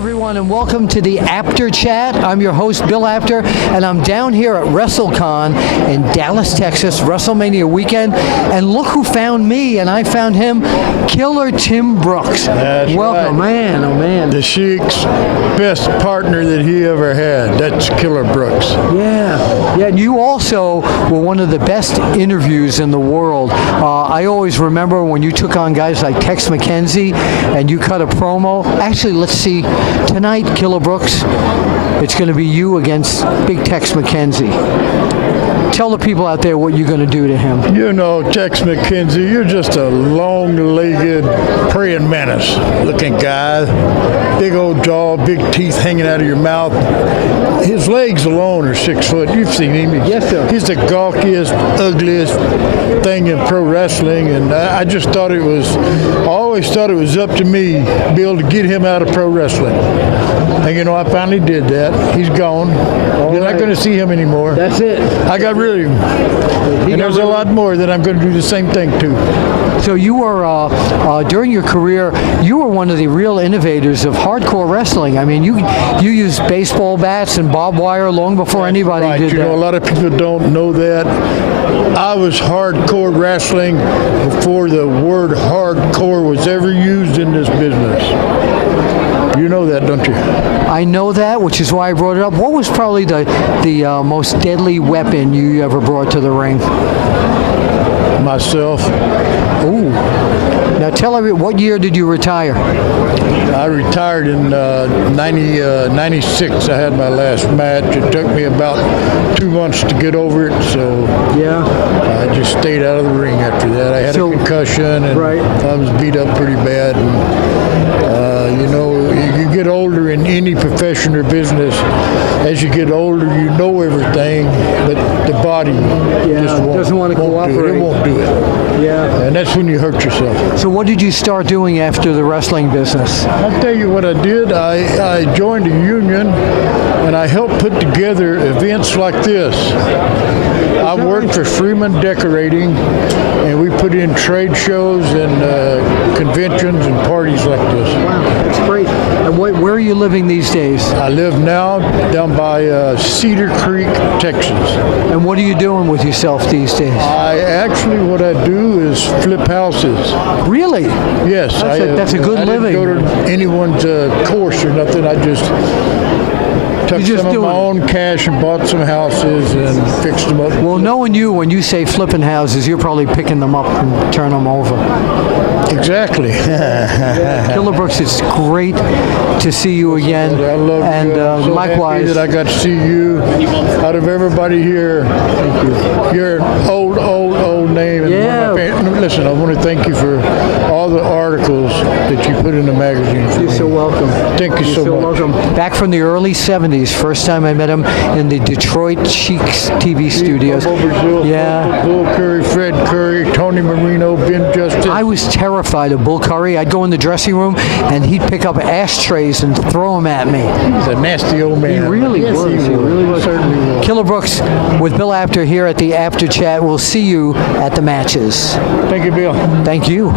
everyone, and welcome to the Apter Chat. I'm your host, Bill Apter, and I'm down here at WRESTLECON in Dallas, Texas, WrestleMania weekend. And look who found me, and I found him, Killer Tim Brooks. That's welcome, right. Man, oh man. The Sheik's best partner that he ever had. That's Killer Brooks. Yeah, and you also were one of the best interviews in the world. I always remember when you took on guys like Tex McKenzie and you cut a promo. Actually, let's see, tonight, Killer Brooks, it's going to be you against Big Tex McKenzie. Tell the people out there what you're going to do to him. You know, Tex McKenzie, you're just a long-legged praying mantis looking guy. Big old jaw, big teeth hanging out of your mouth. His legs alone are 6 foot. You've seen him. Yes, sir. He's the gawkiest, ugliest thing in pro wrestling, and I just thought it was, I always thought it was up to me to be able to get him out of pro wrestling. And you know, I finally did that. He's gone. You're not going to see him anymore. That's it. I got rid of him. And there's a lot more that I'm going to do the same thing to. So you were, during your career, you were one of the real innovators of hardcore wrestling. I mean, you used baseball bats and barbed wire long before anybody Right. did You that. know, a lot of people don't know that. I was hardcore wrestling before the word hardcore was ever used in this business. You know that, don't you? I know that, which is why I brought it up. What was probably the most deadly weapon you ever brought to the ring? Myself. Ooh. Now tell everyone, what year did you retire? I retired in 96. I had my last match. It took me about 2 months to get over it, so Yeah. I just stayed out of the ring after that. I had a concussion, and Right. I was beat up pretty bad. And, you know, you get older in any profession or business. As you get older, you know everything, but the body just doesn't want to won't do it. cooperate. It won't do it. Yeah. And that's when you hurt yourself. So what did you start doing after the wrestling business? I'll tell you what I did. I joined a union, and I helped put together events like this. I worked for Freeman Decorating, and we put in trade shows and conventions and parties like this. Wow, that's great. And where are you living these days? I live now down by Cedar Creek, Texas. And what are you doing with yourself these days? What I do is flip houses. Really? Yes. That's a good living. I didn't go to anyone's course or nothing. I just took some of my own cash and bought some houses and fixed them up. Well, knowing you, when you say flipping houses, you're probably picking them up and turn them over. Exactly. Killer Brooks, it's great to see you again. I love and you. I'm so likewise. happy that I got to see you. Out of everybody here, you're an old name. And Yeah. Listen, I want to thank you for all the articles that you put in the magazine for You're me. so welcome. Thank you so much. Welcome. Back from the early 70s, first time I met him in the Detroit Sheik's TV studios. Brazil, Yeah. Bull Curry, Fred Curry, Tony Marino, Ben Justice. I was terrified of Bull Curry. I'd go in the dressing room and he'd pick up ashtrays and throw them at me. He's a nasty old man. He really Yes, was. He really was. Certainly was. Killer Brooks with Bill Apter here at the Apter Chat. We'll see you at the matches. Thank you, Bill. Thank you.